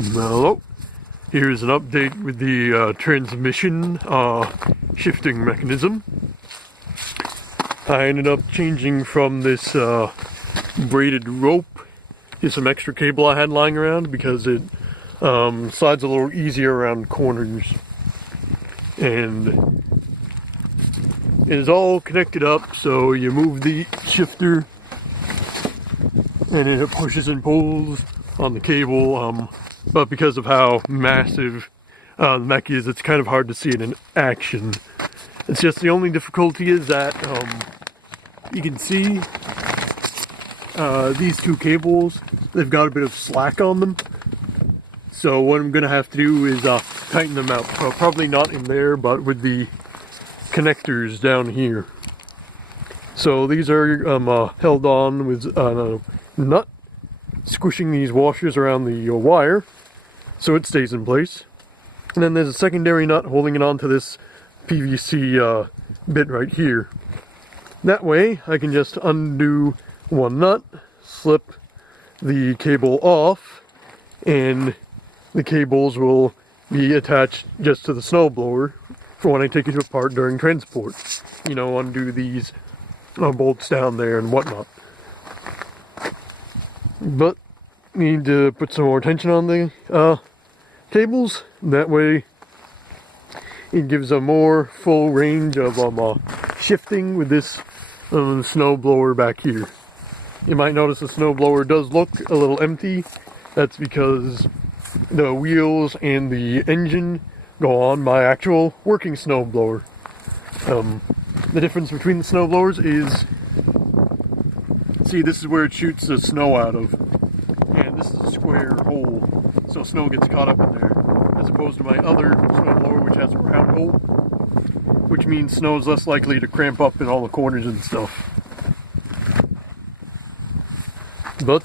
Hello. Here's an update with the transmission shifting mechanism. I ended up changing from this braided rope to some extra cable I had lying around because it slides a little easier around corners. And it is all connected up, so you move the shifter and it pushes and pulls on the cable. But because of how massive the mech is, it's kind of hard to see it in action. It's just the only difficulty is that you can see these two cables, they've got a bit of slack on them. So what I'm going to have to do is tighten them out. Probably not in there, but with the connectors down here. So these are held on with a nut, squishing these washers around the wire so it stays in place. And then there's a secondary nut holding it onto this PVC bit right here. That way I can just undo one nut, slip the cable off, and the cables will be attached just to the snowblower for when I take it apart during transport. You know, undo these bolts down there and whatnot. But need to put some more tension on the cables. That way it gives a more full range of shifting with this snowblower back here. You might notice the snowblower does look a little empty. That's because the wheels and the engine go on my actual working snowblower. The difference between the snowblowers is, see, this is where it shoots the snow out of, and this is a square hole, so snow gets caught up in there, as opposed to my other snowblower, which has a round hole, which means snow is less likely to cramp up in all the corners and stuff. But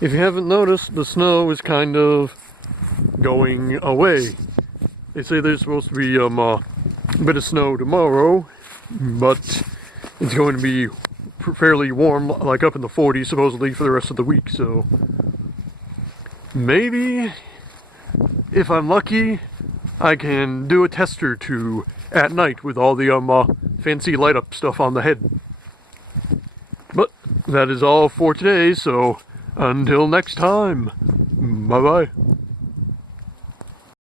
if you haven't noticed, the snow is kind of going away. They say there's supposed to be a bit of snow tomorrow, but it's going to be fairly warm, like up in the 40s supposedly for the rest of the week. So maybe if I'm lucky, I can do a test or two at night with all the fancy light up stuff on the head. But that is all for today, so until next time, bye bye.